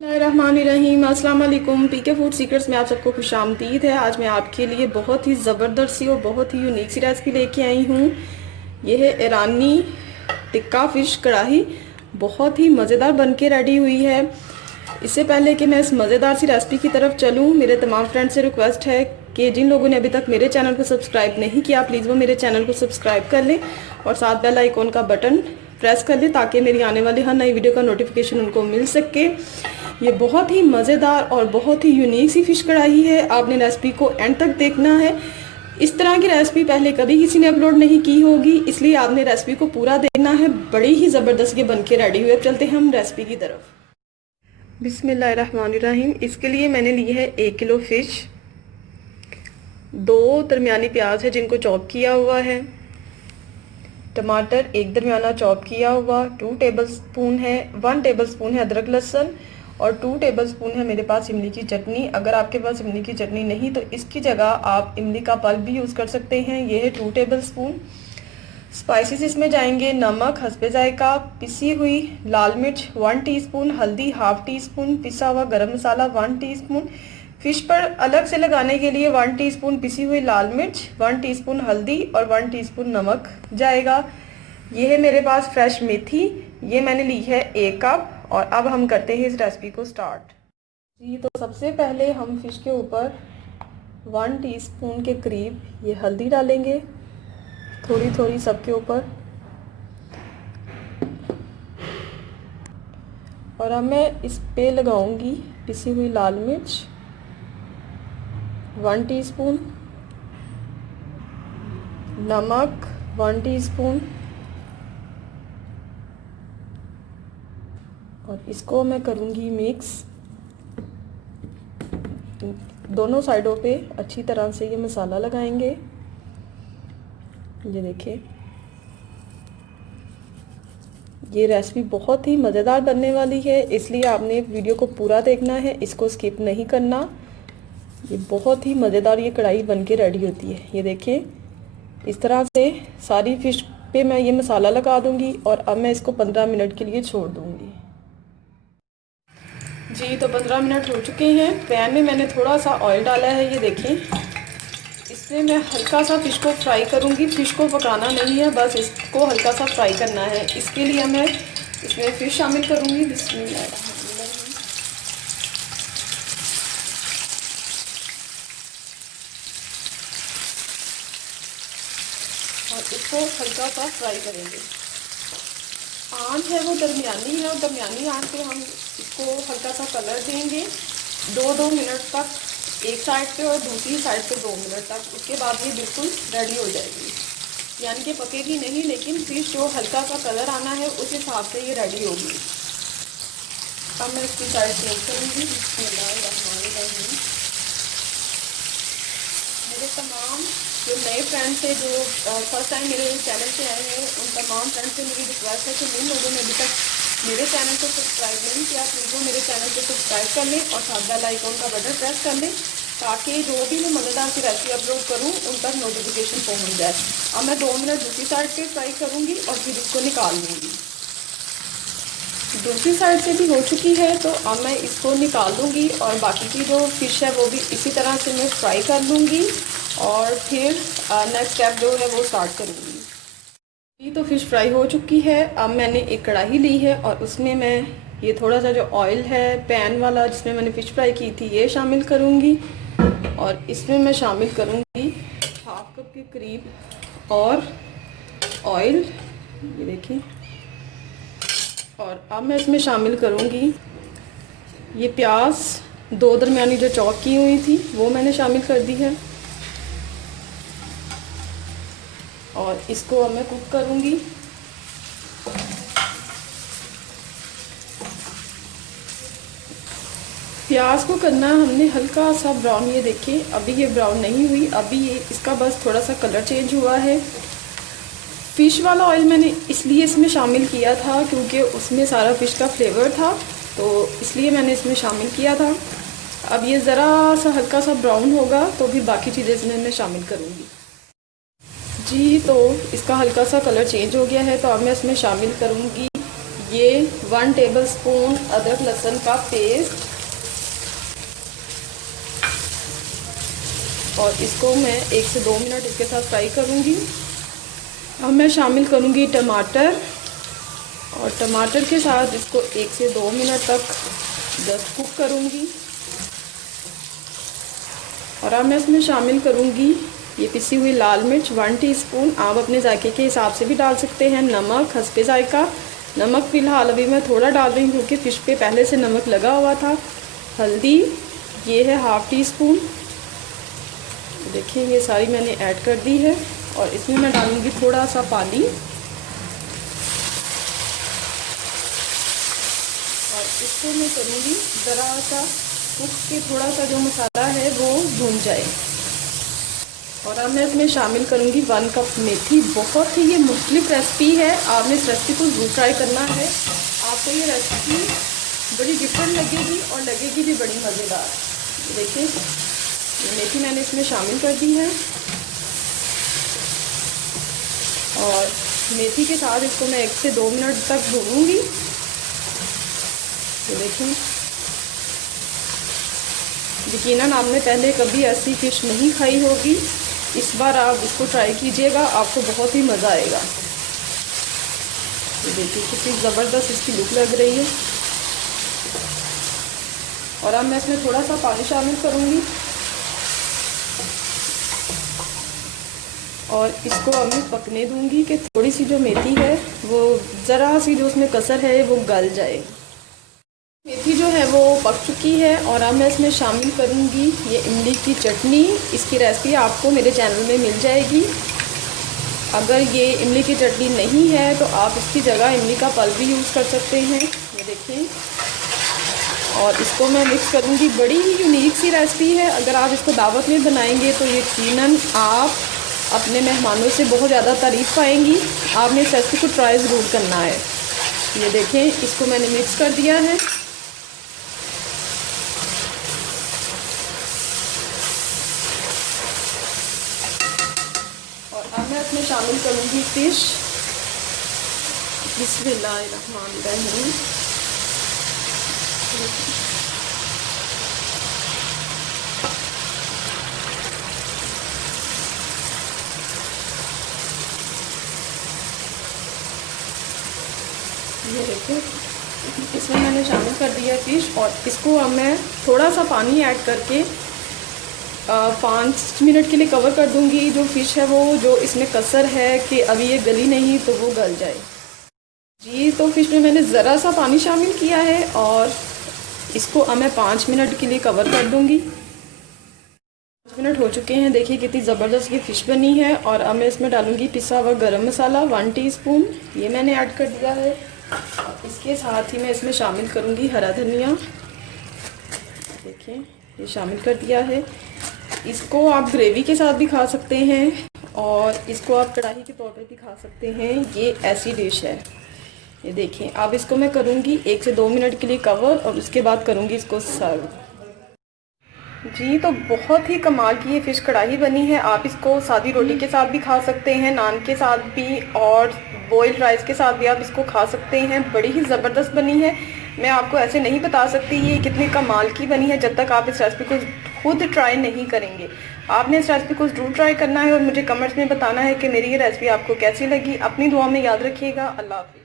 बिस्मिल्लाहिर्रहमानिर्रहीम। अस्सलाम वालेकुम। पीके फूड सीक्रेट्स में आप सबको खुशामदीद है। आज मैं आपके लिए बहुत ही ज़बरदस्त सी और बहुत ही यूनिक सी रेसिपी लेके आई हूँ। यह है ईरानी टिक्का फ़िश कढ़ाई। बहुत ही मज़ेदार बन के रेडी हुई है। इससे पहले कि मैं इस मज़ेदार सी रेसिपी की तरफ चलूँ, मेरे तमाम फ्रेंड्स से रिक्वेस्ट है कि जिन लोगों ने अभी तक मेरे चैनल को सब्सक्राइब नहीं किया, प्लीज़ वो मेरे चैनल को सब्सक्राइब कर लें और साथ बेल आइकॉन का बटन प्रेस कर लें ताकि मेरी आने वाली हर नई वीडियो का नोटिफिकेशन उनको मिल सके। ये बहुत ही मज़ेदार और बहुत ही यूनिक सी फ़िश कढ़ाई है। आपने रेसिपी को एंड तक देखना है। इस तरह की रेसिपी पहले कभी किसी ने अपलोड नहीं की होगी, इसलिए आपने रेसिपी को पूरा देखना है। बड़ी ही ज़बरदस्त ये बन के रेडी हुए। अब चलते हैं हम रेसिपी की तरफ। बिस्मिल्लाहिर्रहमानिर्रहीम। इसके लिए मैंने ली है 1 किलो फ़िश, 2 दरमियानी प्याज है जिनको चॉप किया हुआ है, टमाटर 1 दरमियाना चॉप किया हुआ, 2 टेबलस्पून है, 1 टेबलस्पून है अदरक लहसुन और 2 टेबलस्पून है मेरे पास इमली की चटनी। अगर आपके पास इमली की चटनी नहीं तो इसकी जगह आप इमली का पल्प भी यूज़ कर सकते हैं। ये है 2 टेबलस्पून। स्पाइसेस इसमें जाएंगे नमक हस्बे जायका, पिसी हुई लाल मिर्च 1 टीस्पून, हल्दी ½ टीस्पून, पिसा हुआ गरम मसाला 1 टीस्पून, फ़िश पर अलग से लगाने के लिए 1 टीस्पून पिसी हुई लाल मिर्च, 1 टीस्पून हल्दी और 1 टीस्पून नमक जाएगा। ये है मेरे पास फ्रेश मेथी, ये मैंने ली है 1 कप। और अब हम करते हैं इस रेसिपी को स्टार्ट। जी, तो सबसे पहले हम फ़िश के ऊपर 1 टीस्पून के करीब ये हल्दी डालेंगे, थोड़ी थोड़ी सबके ऊपर। और अब मैं इस पे लगाऊंगी पिसी हुई लाल मिर्च 1 टीस्पून, नमक 1 टीस्पून और इसको मैं करूंगी मिक्स। दोनों साइडों पे अच्छी तरह से ये मसाला लगाएंगे। ये देखिए, ये रेसिपी बहुत ही मज़ेदार बनने वाली है, इसलिए आपने वीडियो को पूरा देखना है, इसको स्किप नहीं करना। ये बहुत ही मज़ेदार ये कढ़ाई बन के रेडी होती है। ये देखिए, इस तरह से सारी फ़िश पे मैं ये मसाला लगा दूंगी और अब मैं इसको 15 मिनट के लिए छोड़ दूंगी। जी, तो 15 मिनट हो चुके हैं। पैन में मैंने थोड़ा सा ऑयल डाला है, ये देखें। इसमें मैं हल्का सा फ़िश को फ्राई करूँगी। फ़िश को पकाना नहीं है, बस इसको हल्का सा फ्राई करना है। इसके लिए मैं इसमें फ़िश शामिल करूँगी। बिस्मिल्लाहिर्रहमानिर्रहीम। और इसको हल्का सा फ्राई करेंगे। आंच है वो दरमियानी है और दरमियानी आंच पे हम इसको हल्का सा कलर देंगे 2-2 मिनट तक एक साइड पे और दूसरी साइड पे 2 मिनट तक। उसके बाद ये बिल्कुल रेडी हो जाएगी, यानी कि पकेगी नहीं, लेकिन फिश जो हल्का सा कलर आना है उस हिसाब से ये रेडी होगी। अब मैं इसकी साइड चेंज करूँगी। बिस्मिल्लाहिर्रहमानिर्रहीम। मेरे तमाम जो नए फ्रेंड्स थे जो फर्स्ट टाइम मेरे चैनल पे आए हैं, उन तमाम फ्रेंड्स से मेरी रिक्वेस्ट है कि जिन लोगों ने अभी तक मेरे चैनल को सब्सक्राइब नहीं किया, प्लीज़ वो मेरे चैनल को सब्सक्राइब कर लें और साथ बेल आइकॉन का बटन प्रेस कर लें ताकि जो भी मैं मज़ेदार की रेसिपी अपलोड करूँ उन तक नोटिफिकेशन पहुँच जाए। अब मैं 2 मिनट दूसरी साइड पे फ्राई करूँगी और फिर इसको निकाल लूँगी। दूसरी साइड से भी हो चुकी है, तो अब मैं इसको निकाल लूँगी और बाकी की जो फ़िश है वो भी इसी तरह से मैं फ्राई कर लूँगी और फिर नेक्स्ट स्टेप जो है वो स्टार्ट करूँगी। ये तो फ़िश फ्राई हो चुकी है। अब मैंने एक कढ़ाई ली है और उसमें मैं ये थोड़ा सा जो ऑयल है पैन वाला जिसमें मैंने फ़िश फ्राई की थी ये शामिल करूँगी और इसमें मैं शामिल करूँगी ½ कप के करीब और ऑयल, ये देखिए। और अब मैं इसमें शामिल करूँगी ये प्याज 2 दरमियानी जो चॉप की हुई थी वो मैंने शामिल कर दी है और इसको अब मैं कुक करूँगी। प्याज को करना हमने हल्का सा ब्राउन। ये देखिए, अभी ये ब्राउन नहीं हुई, अभी ये इसका बस थोड़ा सा कलर चेंज हुआ है। फ़िश वाला ऑयल मैंने इसलिए इसमें शामिल किया था क्योंकि उसमें सारा फ़िश का फ्लेवर था, तो इसलिए मैंने इसमें शामिल किया था। अब ये ज़रा सा हल्का सा ब्राउन होगा तो फिर बाकी चीज़ें इसमें मैं शामिल करूँगी। जी, तो इसका हल्का सा कलर चेंज हो गया है, तो अब मैं इसमें शामिल करूँगी ये 1 टेबलस्पून अदरक लहसुन का पेस्ट, और इसको मैं 1 से 2 मिनट इसके साथ फ्राई करूँगी। अब मैं शामिल करूँगी टमाटर, और टमाटर के साथ इसको 1 से 2 मिनट तक जस्ट कुक करूँगी। और अब मैं इसमें शामिल करूँगी ये पिसी हुई लाल मिर्च 1 टीस्पून। आप अपने जायके के हिसाब से भी डाल सकते हैं। नमक हस्बे जायका, नमक फ़िलहाल अभी मैं थोड़ा डाल रही हूँ क्योंकि फ़िश पे पहले से नमक लगा हुआ था। हल्दी ये है 1/2 टीस्पून। देखिए ये सारी मैंने ऐड कर दी है, और इसमें मैं डालूँगी थोड़ा सा पानी, और इसको मैं करूँगी ज़रा सा कुक के, थोड़ा सा जो मसाला है वो भून जाए। और अब मैं इसमें शामिल करूँगी 1 कप मेथी। बहुत ही ये मुख्तलिफ रेसिपी है, आपने इस रेसिपी को ज़रूर ट्राई करना है। आपको ये रेसिपी बड़ी डिफरेंट लगेगी और लगेगी भी बड़ी मज़ेदार। देखिए ये मेथी मैंने इसमें शामिल कर दी है, और मेथी के साथ इसको मैं 1 से 2 मिनट तक भूनूंगी। तो देखिए यकीनन आपने पहले कभी ऐसी फ़िश नहीं खाई होगी, इस बार आप इसको ट्राई कीजिएगा, आपको बहुत ही मज़ा आएगा। तो देखिए कितनी ज़बरदस्त इसकी लुक लग रही है। और अब मैं इसमें थोड़ा सा पानी शामिल करूँगी, और इसको अब मैं पकने दूँगी कि थोड़ी सी जो मेथी है वो ज़रा सी जो उसमें कसर है वो गल जाए। मेथी जो है वो पक चुकी है, और अब मैं इसमें शामिल करूँगी ये इमली की चटनी। इसकी रेसिपी आपको मेरे चैनल में मिल जाएगी। अगर ये इमली की चटनी नहीं है तो आप इसकी जगह इमली का पल्प भी यूज़ कर सकते हैं। ये देखिए, और इसको मैं मिक्स करूँगी। बड़ी ही यूनिक सी रेसिपी है, अगर आप इसको दावत में बनाएंगे तो यकीनन आप अपने मेहमानों से बहुत ज़्यादा तारीफ़ पाएंगी। आपने इस रेसिपी को ट्राई ज़रूर करना है। ये देखें, इसको मैंने मिक्स कर दिया है, और अब मैं इसमें शामिल करूँगी फ़िश। बिस्मिल्लाहिर्रहमानिर्रहीम। ये देखिए इसमें मैंने शामिल कर दिया है फ़िश, और इसको अब मैं थोड़ा सा पानी ऐड करके 5 मिनट के लिए कवर कर दूंगी। जो फ़िश है वो जो इसमें कसर है कि अभी ये गली नहीं तो वो गल जाए। जी, तो फ़िश में मैंने ज़रा सा पानी शामिल किया है, और इसको अब मैं 5 मिनट के लिए कवर कर दूंगी। 5 मिनट हो चुके हैं। देखिए कितनी ज़बरदस्त ये फ़िश बनी है। और अब मैं इसमें डालूंगी पिसा हुआ गरम मसाला 1 टीस्पून, ये मैंने ऐड कर दिया है। इसके साथ ही मैं इसमें शामिल करूंगी हरा धनिया। देखिए ये शामिल कर दिया है। इसको आप ग्रेवी के साथ भी खा सकते हैं, और इसको आप कढ़ाई के तौर पे भी खा सकते हैं। ये ऐसी डिश है। ये देखें, अब इसको मैं करूँगी 1 से 2 मिनट के लिए कवर, और उसके बाद करूँगी इसको सर्व। जी, तो बहुत ही कमाल की ये फ़िश कढ़ाई बनी है। आप इसको सादी रोटी के साथ भी खा सकते हैं, नान के साथ भी, और बॉइल्ड राइस के साथ भी आप इसको खा सकते हैं। बड़ी ही ज़बरदस्त बनी है। मैं आपको ऐसे नहीं बता सकती ये कितनी कमाल की बनी है जब तक आप इस रेसिपी को खुद ट्राई नहीं करेंगे। आपने इस रेसिपी को ज़रूर ट्राई करना है, और मुझे कमेंट्स में बताना है कि मेरी ये रेसिपी आपको कैसी लगी। अपनी दुआ में याद रखिएगा। अल्लाह हाफ़िज़।